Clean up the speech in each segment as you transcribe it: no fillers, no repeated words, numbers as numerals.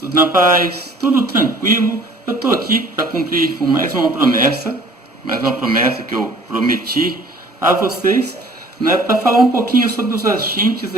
tudo na paz, tudo tranquilo. Eu estou aqui para cumprir com mais uma promessa que eu prometi a vocês, né, para falar um pouquinho sobre os agentes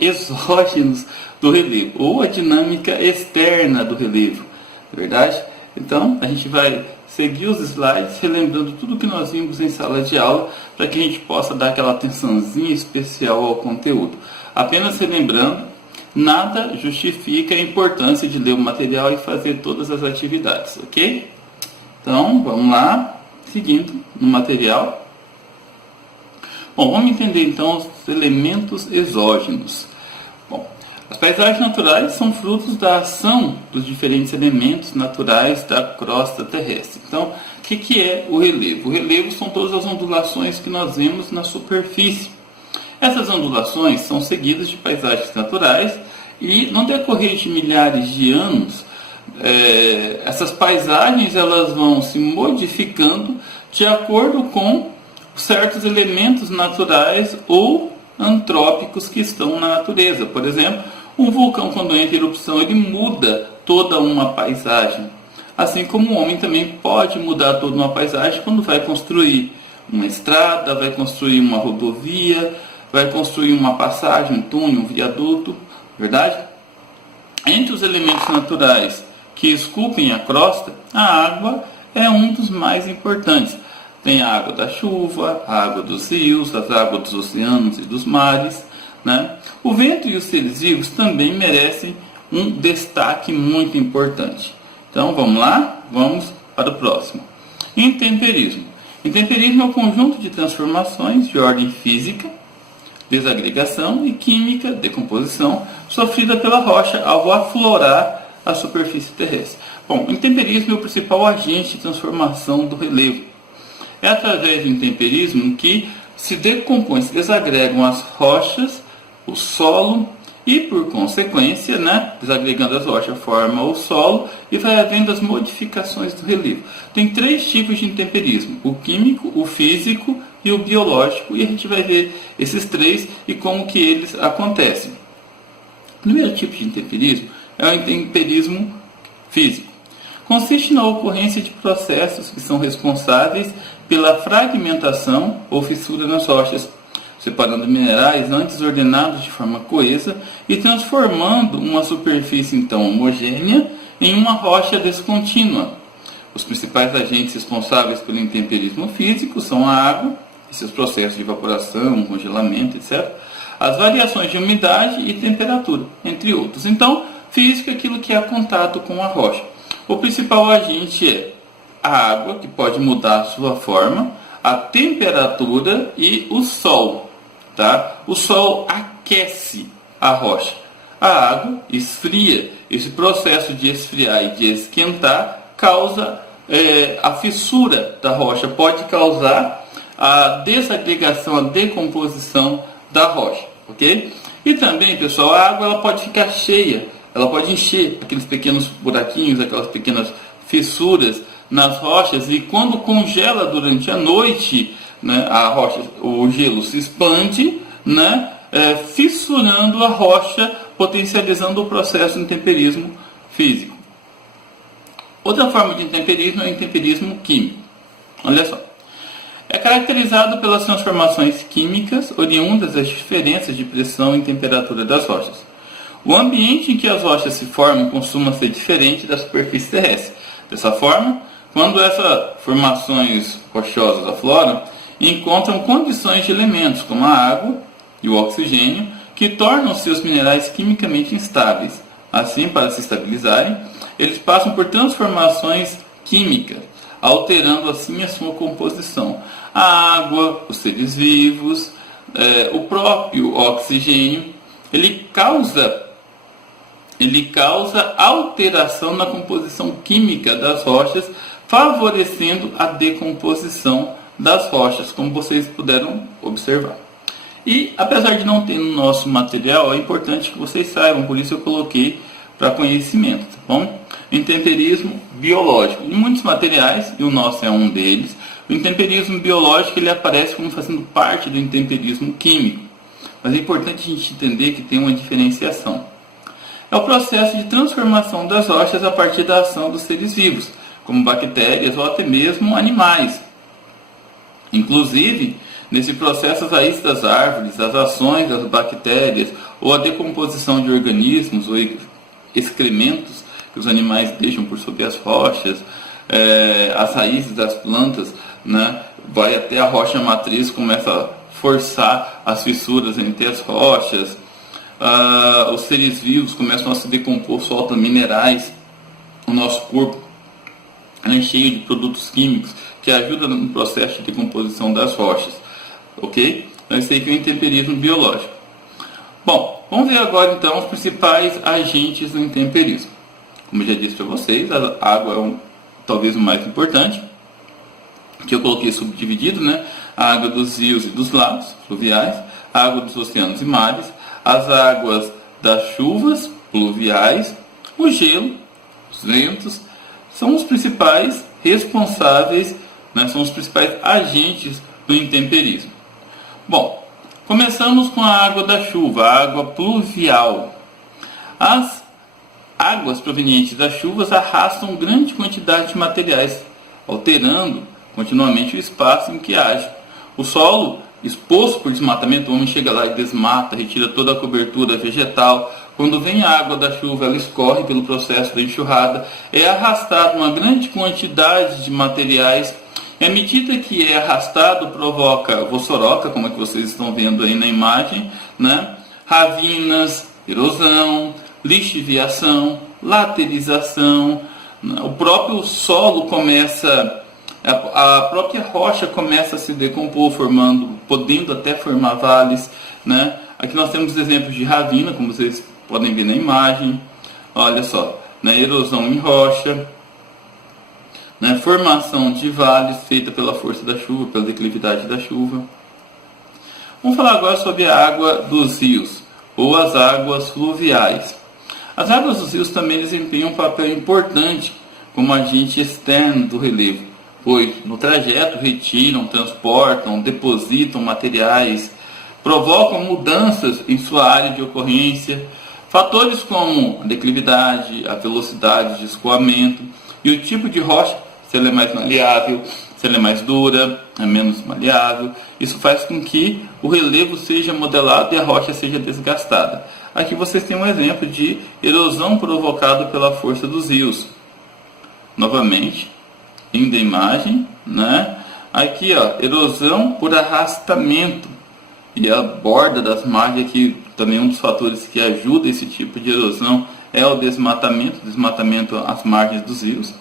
exógenos do relevo, ou a dinâmica externa do relevo, verdade? Então, a gente vai seguir os slides, relembrando tudo que nós vimos em sala de aula, para que a gente possa dar aquela atençãozinha especial ao conteúdo. Apenas relembrando, nada justifica a importância de ler o material e fazer todas as atividades, ok? Então, vamos lá, seguindo no material. Bom, vamos entender então os elementos exógenos. Bom, as paisagens naturais são frutos da ação dos diferentes elementos naturais da crosta terrestre. Então, o que é o relevo? O relevo são todas as ondulações que nós vemos na superfície. Essas ondulações são seguidas de paisagens naturais e, no decorrer de milhares de anos, essas paisagens elas vão se modificando de acordo com certos elementos naturais ou antrópicos que estão na natureza. Por exemplo, um vulcão, quando entra em erupção, ele muda toda uma paisagem. Assim como o homem também pode mudar toda uma paisagem quando vai construir uma estrada, vai construir uma rodovia, vai construir uma passagem, um túnel, um viaduto, verdade? Entre os elementos naturais que esculpem a crosta, a água é um dos mais importantes. Tem a água da chuva, a água dos rios, as águas dos oceanos e dos mares, né? O vento e os seres vivos também merecem um destaque muito importante. Então vamos lá, vamos para o próximo. Intemperismo. Intemperismo é o conjunto de transformações de ordem física, desagregação e química, decomposição, sofrida pela rocha ao aflorar a superfície terrestre. Bom, o intemperismo é o principal agente de transformação do relevo. É através do intemperismo que se decompõem, se desagregam as rochas, o solo e, por consequência, desagregando as rochas, forma o solo e vai havendo as modificações do relevo. Tem 3 tipos de intemperismo: o químico, o físico e o biológico, e a gente vai ver esses 3 e como que eles acontecem. O primeiro tipo de intemperismo é o intemperismo físico. Consiste na ocorrência de processos que são responsáveis pela fragmentação ou fissura nas rochas, separando minerais antes ordenados de forma coesa e transformando uma superfície então homogênea em uma rocha descontínua. Os principais agentes responsáveis pelo intemperismo físico são a água e seus processos de evaporação, congelamento, etc., as variações de umidade e temperatura, entre outros. Então, físico é aquilo que é contato com a rocha. O principal agente é a água, que pode mudar a sua forma, a temperatura e o sol. Tá? O sol aquece a rocha. A água esfria. Esse processo de esfriar e de esquentar causa a fissura da rocha, pode causar a desagregação, a decomposição da rocha. Ok? E também, pessoal, a água ela pode ficar cheia. Ela pode encher aqueles pequenos buraquinhos, aquelas pequenas fissuras nas rochas, e quando congela durante a noite, a rocha, o gelo se expande, fissurando a rocha, potencializando o processo de intemperismo físico. Outra forma de intemperismo é o intemperismo químico. Olha só. É caracterizado pelas transformações químicas oriundas das diferenças de pressão e temperatura das rochas. O ambiente em que as rochas se formam costuma ser diferente da superfície terrestre. Dessa forma, quando essas formações rochosas afloram, encontram condições de elementos como a água e o oxigênio que tornam seus minerais quimicamente instáveis. Assim, para se estabilizarem, eles passam por transformações químicas, alterando assim a sua composição. A água, os seres vivos, o próprio oxigênio, ele causa alteração na composição química das rochas, favorecendo a decomposição das rochas, como vocês puderam observar. E apesar de não ter no nosso material, é importante que vocês saibam, por isso eu coloquei para conhecimento, tá bom? Intemperismo biológico. Em muitos materiais, e o nosso é um deles, o intemperismo biológico ele aparece como fazendo parte do intemperismo químico. Mas é importante a gente entender que tem uma diferenciação. é o processo de transformação das rochas a partir da ação dos seres vivos, como bactérias ou até mesmo animais. Inclusive, nesse processo, as raízes das árvores, as ações das bactérias ou a decomposição de organismos ou excrementos que os animais deixam por sobre as rochas, as raízes das plantas, né, vai até a rocha matriz, começa a forçar as fissuras entre as rochas. Os seres vivos começam a se decompor, soltam minerais. O nosso corpo é cheio de produtos químicos que ajudam no processo de decomposição das rochas, ok? Então isso aí que é o intemperismo biológico. Bom, vamos ver agora então os principais agentes do intemperismo. Como eu já disse para vocês, a água é talvez o mais importante, que eu coloquei subdividido, né? A água dos rios e dos lagos fluviais, a água dos oceanos e mares, as águas das chuvas pluviais, o gelo, os ventos, são os principais responsáveis, né? São os principais agentes do intemperismo. Bom, começamos com a água da chuva, a água pluvial. As águas provenientes das chuvas arrastam grande quantidade de materiais, alterando continuamente o espaço em que age. O solo, exposto por desmatamento, o homem chega lá e desmata, retira toda a cobertura vegetal. Quando vem a água da chuva, ela escorre pelo processo da enxurrada, é arrastada uma grande quantidade de materiais. E à medida que é arrastado, provoca vossoroca, como é que vocês estão vendo aí na imagem, né? Ravinas, erosão, lixiviação, laterização. O próprio solo começa, a própria rocha começa a se decompor, podendo até formar vales, né? Aqui nós temos exemplos de ravina, como vocês podem ver na imagem. Olha só, né? Erosão em rocha, né? Formação de vales feita pela força da chuva, pela declividade da chuva. Vamos falar agora sobre a água dos rios, ou as águas fluviais. As águas dos rios também desempenham um papel importante como agente externo do relevo, pois no trajeto retiram, transportam, depositam materiais, provocam mudanças em sua área de ocorrência. Fatores como a declividade, a velocidade de escoamento e o tipo de rocha, se ela é mais maleável, se ela é mais dura, é menos maleável. Isso faz com que o relevo seja modelado e a rocha seja desgastada. Aqui vocês têm um exemplo de erosão provocada pela força dos rios. Novamente, indo a imagem, né? Aqui, ó, erosão por arrastamento. E a borda das margens aqui, também um dos fatores que ajuda esse tipo de erosão é o desmatamento às margens dos rios.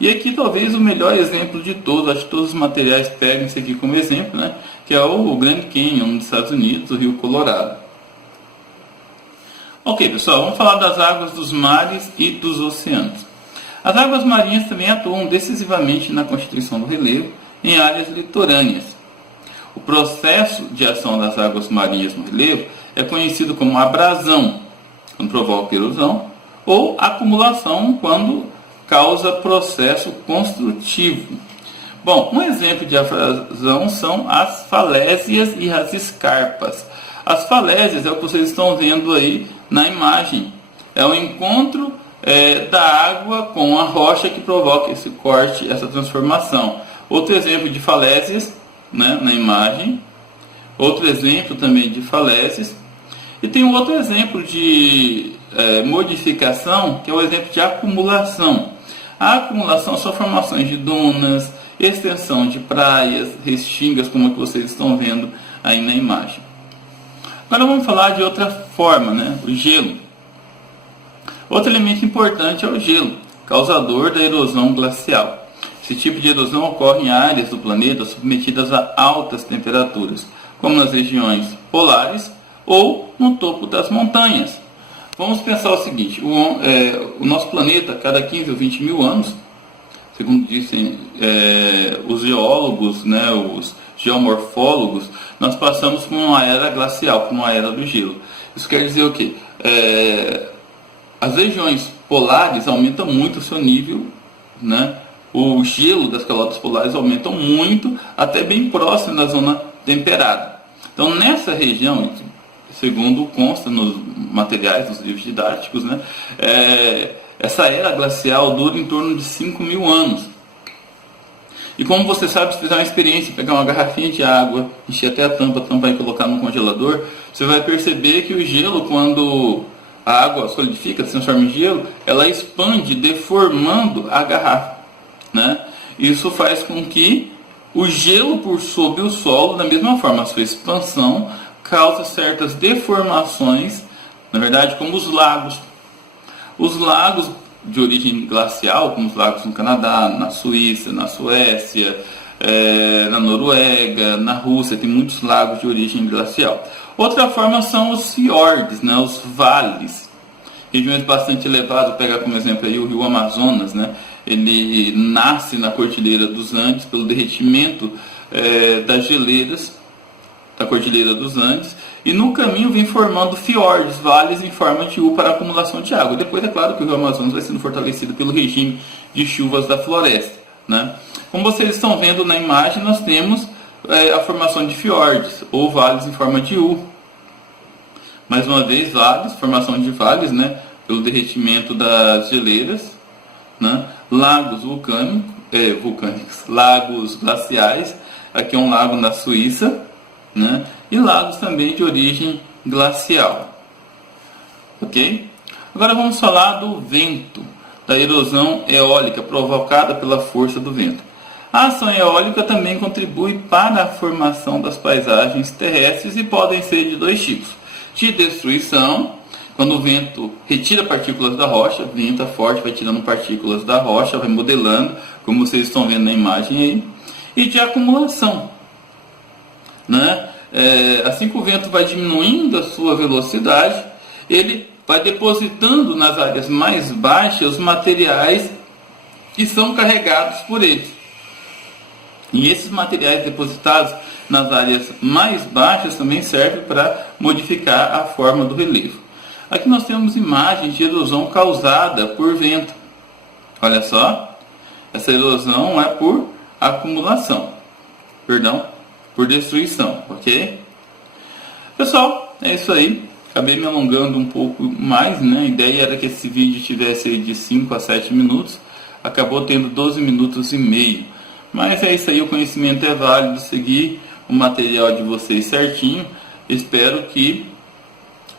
E aqui talvez o melhor exemplo de todos, acho que todos os materiais pegam isso aqui como exemplo, né? Que é o Grand Canyon dos Estados Unidos, o Rio Colorado. Ok, pessoal, vamos falar das águas dos mares e dos oceanos. As águas marinhas também atuam decisivamente na constituição do relevo em áreas litorâneas. O processo de ação das águas marinhas no relevo é conhecido como abrasão, quando provoca erosão, ou acumulação, quando causa processo construtivo. Bom, um exemplo de abrasão são as falésias e as escarpas. As falésias é o que vocês estão vendo aí na imagem. É o encontro da água com a rocha que provoca esse corte, essa transformação. Outro exemplo de falésias, né, na imagem. Outro exemplo também de falésias. E tem um outro exemplo de modificação, que é o exemplo de acumulação. A acumulação são formações de dunas, extensão de praias, restingas, como é que vocês estão vendo aí na imagem. Agora vamos falar de outra forma, né? O gelo. Outro elemento importante é o gelo, causador da erosão glacial. Esse tipo de erosão ocorre em áreas do planeta submetidas a altas temperaturas, como nas regiões polares ou no topo das montanhas. Vamos pensar o seguinte, o nosso planeta, a cada 15 ou 20 mil anos, segundo dizem os geólogos, né, os geomorfólogos, nós passamos por uma era glacial, por uma era do gelo. Isso quer dizer o quê? As regiões polares aumentam muito o seu nível, né? O gelo das calotas polares aumentam muito, até bem próximo da zona temperada. Então, nessa região, segundo consta nos materiais, nos livros didáticos, né? Essa era glacial dura em torno de 5.000 anos. E como você sabe, se fizer uma experiência, pegar uma garrafinha de água, encher até a tampa e colocar no congelador, você vai perceber que o gelo, quando a água solidifica, se transforma em gelo, ela expande, deformando a garrafa, né? Isso faz com que o gelo por sob o solo, da mesma forma, a sua expansão causa certas deformações, na verdade, como os lagos. Os lagos de origem glacial, como os lagos no Canadá, na Suíça, na Suécia, na Noruega, na Rússia, tem muitos lagos de origem glacial. Outra forma são os fiordes, né, os vales, regiões bastante elevadas. Pega como exemplo aí o rio Amazonas, né, ele nasce na Cordilheira dos Andes pelo derretimento das geleiras da Cordilheira dos Andes, e no caminho vem formando fiordes, vales em forma de U para acumulação de água. Depois é claro que o rio Amazonas vai sendo fortalecido pelo regime de chuvas da floresta, né? Como vocês estão vendo na imagem, nós temos a formação de fiordes, ou vales em forma de U. Mais uma vez, vales, formação de vales, né, pelo derretimento das geleiras, né? Lagos vulcânicos, lagos glaciais. Aqui é um lago na Suíça, né? E lagos também de origem glacial. Ok? Agora vamos falar do vento, da erosão eólica provocada pela força do vento. A ação eólica também contribui para a formação das paisagens terrestres e podem ser de dois tipos: de destruição, quando o vento retira partículas da rocha, venta forte, vai tirando partículas da rocha, vai modelando, como vocês estão vendo na imagem aí, e de acumulação, né? Assim que o vento vai diminuindo a sua velocidade, ele vai depositando nas áreas mais baixas os materiais que são carregados por ele. E esses materiais depositados nas áreas mais baixas também servem para modificar a forma do relevo. Aqui nós temos imagens de erosão causada por vento. Olha só, essa erosão é por acumulação, por destruição, ok? Pessoal, é isso aí. Acabei me alongando um pouco mais, né? A ideia era que esse vídeo tivesse de 5 a 7 minutos. Acabou tendo 12 minutos e meio. Mas é isso aí, o conhecimento é válido. Seguir o material de vocês certinho. Espero que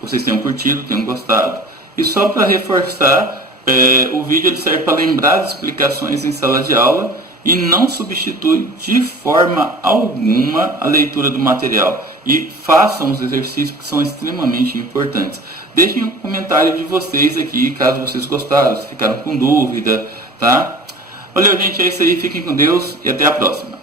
vocês tenham curtido, tenham gostado. E só para reforçar, o vídeo ele serve para lembrar as explicações em sala de aula e não substitui de forma alguma a leitura do material. E façam os exercícios que são extremamente importantes. Deixem um comentário de vocês aqui, caso vocês gostaram, se ficaram com dúvida, tá? Valeu, gente, é isso aí, fiquem com Deus e até a próxima.